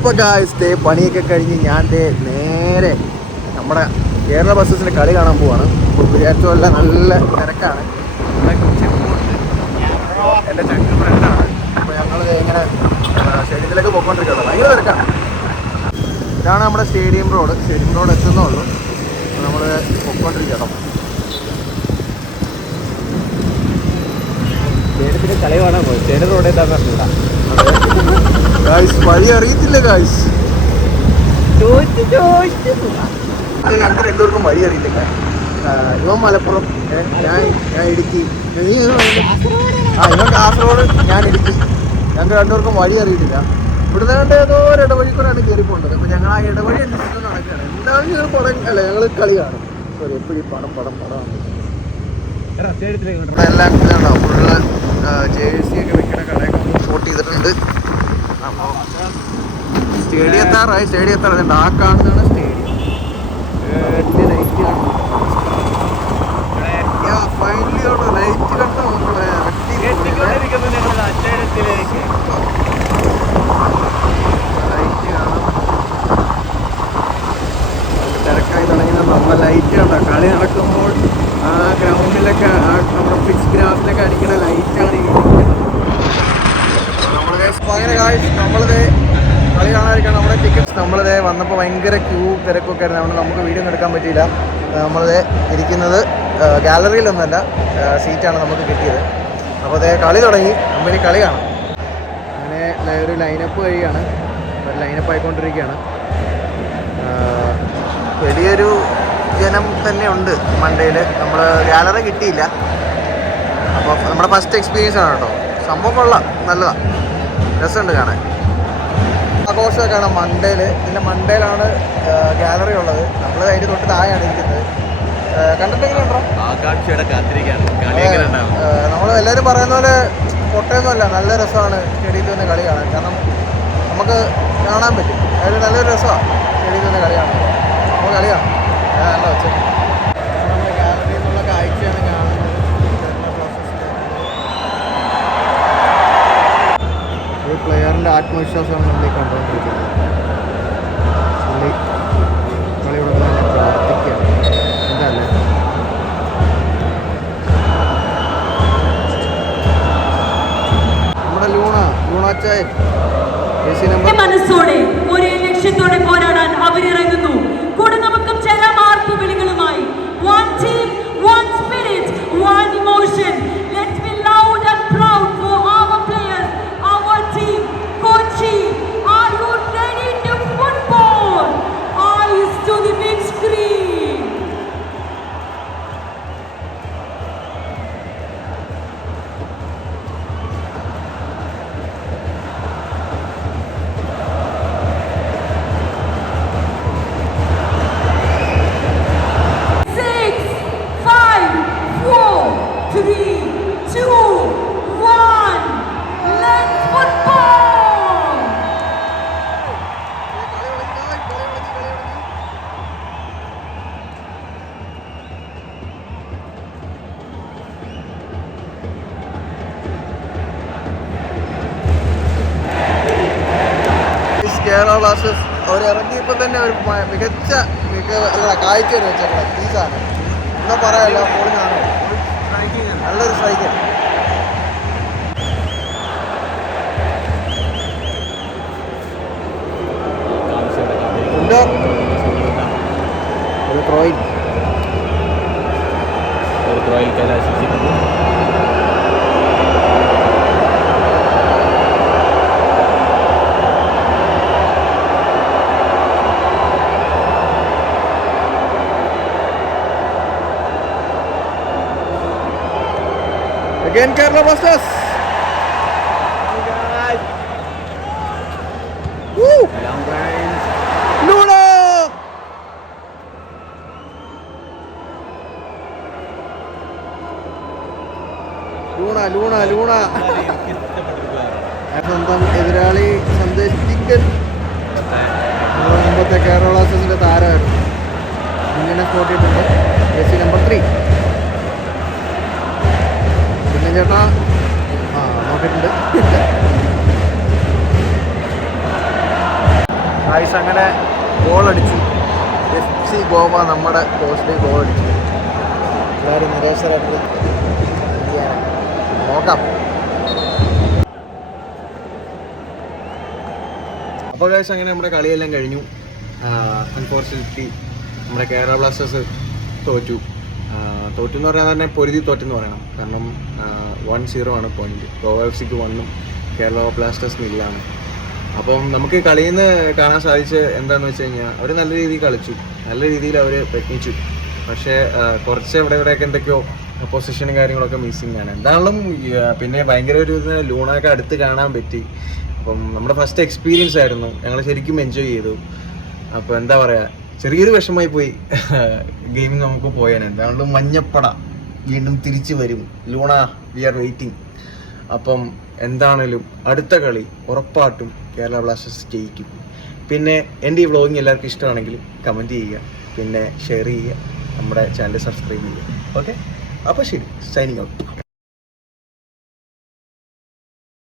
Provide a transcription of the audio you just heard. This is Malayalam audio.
ഇപ്പൊ ഗായ്സ് ദേ പണിയൊക്കെ കഴിഞ്ഞ് ഞാൻ ദേ നേരെ നമ്മുടെ കേരള ബസ്സസിന്റെ കളി കാണാൻ പോവാണ്. ഏറ്റവും വിചാരിച്ചല്ല നല്ല തിരക്കാണ്. എന്റെ അപ്പോൾ ഞങ്ങൾ ഇങ്ങനെ ഇതാണ് നമ്മുടെ സ്റ്റേഡിയം റോഡ് സ്റ്റേഡിയം റോഡ് എത്തുന്നുള്ളൂ നമ്മൾ പൊയ്ക്കൊണ്ടിരിക്കണം സ്റ്റേഡിയത്തിന്റെ കളി കാണാൻ പോയി സ്റ്റേഡിയം റോഡ് എത്താൻ പറഞ്ഞില്ല ഗായ്സ് വഴി അറിയത്തില്ല ഗായ്സ് ചോദിച്ചു ചോദിച്ചു ഞങ്ങൾക്ക് രണ്ടുപേർക്കും വഴി അറിയില്ല ഇവൻ മലപ്പുറം. ഞാൻ ഞാൻ ഇടുക്കി. ആ ഇവൻ കാസർഗോഡ് ഞാൻ ഇടുക്കി. ഞങ്ങൾക്ക് രണ്ടുപേർക്കും വഴി അറിയിട്ടില്ല ഇവിടുന്ന് കണ്ട് ഏതോ ഒരു ഇടവഴി കൂടെയാണ് കയറിപ്പോണ്ടത്. പോകേണ്ടത് അപ്പൊ ഞങ്ങൾ ആ ഇടവഴി അന്വേഷിച്ച് നടക്കുകയാണ്. എന്താണ് ഞങ്ങൾ പടം അല്ല ഞങ്ങൾ കളി കാണും. സോറി എപ്പോഴും പടം പടം പടം ഇവിടെ എല്ലാം ഇതാണോ ഫുള്ള് ജേഴ്സി ഒക്കെ വെക്കുന്ന കടയൊക്കെ ഷോട്ട് ചെയ്തിട്ടുണ്ട്. അപ്പോൾ സ്റ്റേഡിയം എത്താറായി സ്റ്റേഡിയം എത്താറുണ്ട് ആ കാണുന്നതാണ് സ്റ്റേഡിയം. ലൈറ്റ് ഫൈനലി ലൈറ്റ് കണ്ടോ മക്കളെ എത്തിക്കൊണ്ടിരിക്കുന്നു ഞങ്ങൾ സ്റ്റേഡിയത്തിലേക്ക് ലൈറ്റ് കാണാം തിരക്കായി തുടങ്ങിയത് നല്ല ലൈറ്റ് കണ്ടോ കളി നടക്കുമ്പോൾ ആ ഗ്രൗണ്ടിലൊക്കെ ആ നമ്മുടെ ഫിക്സ് ഗ്രാസിലൊക്കെ അടിക്കുന്ന ലൈറ്റാണ് ഈ അങ്ങനെ നമ്മളിത് കളി കാണാതിരിക്കാൻ നമ്മുടെ ടിക്കറ്റ്സ് നമ്മളിത് വന്നപ്പോൾ ഭയങ്കര ക്യൂ തിരക്കൊക്കെ ആയിരുന്നു. അതുകൊണ്ട് നമുക്ക് വീഡിയോ എടുക്കാൻ പറ്റിയില്ല. നമ്മളിത് ഇരിക്കുന്നത് ഗാലറിയിലൊന്നുമല്ല സീറ്റാണ് നമുക്ക് കിട്ടിയത്. അപ്പോൾ അതേ കളി തുടങ്ങി. നമ്മളി കളി കാണാം. അങ്ങനെ ഒരു ലൈനപ്പ് കഴിയാണ് ഒരു ലൈനപ്പ് ആയിക്കൊണ്ടിരിക്കുകയാണ്. വലിയൊരു ജനം തന്നെ ഉണ്ട് മണ്ടയിൽ നമ്മൾ ഗാലറി കിട്ടിയില്ല. അപ്പോൾ നമ്മുടെ ഫസ്റ്റ് എക്സ്പീരിയൻസ് ആണ് കേട്ടോ. സംഭവം കൊള്ളാം. നല്ലതാണ് രസമുണ്ട് കാണാൻ. ആഘോഷമൊക്കെ ആണ് മണ്ടയിൽ ഇതിന്റെ മണ്ടയിലാണ് ഗാലറി ഉള്ളത്. നമ്മൾ അതിന്റെ തൊട്ട് താഴെയാണ് ഇരിക്കുന്നത്. ആകാംക്ഷയുടെ കാത്തിരിക്കാണ് കളി നമ്മൾ എല്ലാവരും പറയുന്ന പോലെ പൊട്ടയൊന്നുമല്ല. നല്ല രസമാണ് സ്റ്റേഡിയത്തിൽ വന്ന കളി കാണാൻ. കാരണം നമുക്ക് കാണാൻ പറ്റും. അതായത് നല്ലൊരു രസമാണ് സ്റ്റേഡിയത്തിൽ നിന്ന് കളി കാണാൻ. നമുക്ക് കളി കാണാം. നല്ല വെച്ച ആത്മവിശ്വാസമാണ് നമ്മൾ ഈ കണ്ടുകൊണ്ടിരിക്കുന്നത് പുള്ളി കളിയോട് തന്നെ പ്രാർത്ഥിക്കുകയാണ് എന്തല്ലേ നമ്മുടെ ലൂണ ലൂണാച്ചായൻ എ നമ്പർ ഒരേ മനസ്സോടെ ഒരേ ലക്ഷ്യത്തോടെ പോരാടാൻ അവരിറങ്ങുന്നു. ബ്ലാസ്റ്റേഴ്സ് അവർ ഇറങ്ങിയപ്പോൾ തന്നെ ഒരു മികച്ച മിക അല്ല കാഴ്ച വെച്ചേക്കണം. തീസാണ് എന്താ പറയാല്ല ഫോണിനാണ് നല്ലൊരു സ്ട്രൈക്കർ ഒരു ത്രോയിൻ ഒരു ത്രോയിൽ കലാശിച്ചിരിക്കുന്നു Again Kerala Blasters. Woo! Luna! Luna Luna Luna സ്വന്തം എതിരാളി സന്ദേശ് നമ്മുടെ മുമ്പത്തെ കേരള ബ്ലാസ്റ്റേഴ്സിന്റെ താരമായിരുന്നു ഇങ്ങനെ സ്പോട്ട് എഫ് സി ഗോവ നമ്മുടെ കോസ്റ്റിൽ ഗോൾ എല്ലാവരും നിരാശരായിട്ട് നോക്കാം. അപ്പോൾ ഏകദേശം അങ്ങനെ നമ്മുടെ കളിയെല്ലാം കഴിഞ്ഞു. അൺഫോർച്ചുനേറ്റ്ലി നമ്മുടെ കേരള ബ്ലാസ്റ്റേഴ്സ് തോറ്റു. തോറ്റു എന്ന് പറഞ്ഞാൽ തന്നെ പൊരുതി തോറ്റെന്ന് പറയണം. കാരണം വൺ സീറോ ആണ് പോയിന്റ് ഗോവ എഫ് സിക്ക് വണ്ണും കേരള ബ്ലാസ്റ്റേഴ്സിന് ഇല്ലാണ് അപ്പം നമുക്ക് കളിയിൽ നിന്ന് കാണാൻ സാധിച്ച എന്താന്ന് വെച്ച് കഴിഞ്ഞാൽ അവർ നല്ല രീതിയിൽ കളിച്ചു. നല്ല രീതിയിൽ അവർ പ്രയത്നിച്ചു. പക്ഷേ കുറച്ച് ഇവിടെ ഇവിടെയൊക്കെ എന്തൊക്കെയോ പൊസിഷനും കാര്യങ്ങളൊക്കെ മിസ്സിങ് ആണ്. എന്താണെങ്കിലും പിന്നെ ഭയങ്കര ഒരു ലൂണൊക്കെ അടുത്ത് കാണാൻ പറ്റി. അപ്പം നമ്മുടെ ഫസ്റ്റ് എക്സ്പീരിയൻസ് ആയിരുന്നു. ഞങ്ങൾ ശരിക്കും എൻജോയ് ചെയ്തു. അപ്പോൾ എന്താ പറയുക ചെറിയൊരു വിഷമമായി പോയി. ഗെയിമിൽ നമുക്ക് പോയാൽ എന്താണെങ്കിലും മഞ്ഞപ്പട വീണ്ടും തിരിച്ചു വരും. ലൂണ വി ആർ വെയിറ്റിംഗ് അപ്പം എന്താണേലും അടുത്ത കളി ഉറപ്പായിട്ടും കേരള ബ്ലാസ്റ്റേഴ്സ് ജയിക്കും. പിന്നെ എന്റെ ഈ വ്ളോഗിങ് എല്ലാവർക്കും ഇഷ്ടമാണെങ്കിൽ കമന്റ് ചെയ്യുക. പിന്നെ ഷെയർ ചെയ്യുക. നമ്മുടെ ചാനൽ സബ്സ്ക്രൈബ് ചെയ്യുക. ഓക്കെ അപ്പോൾ ശരി. Signing out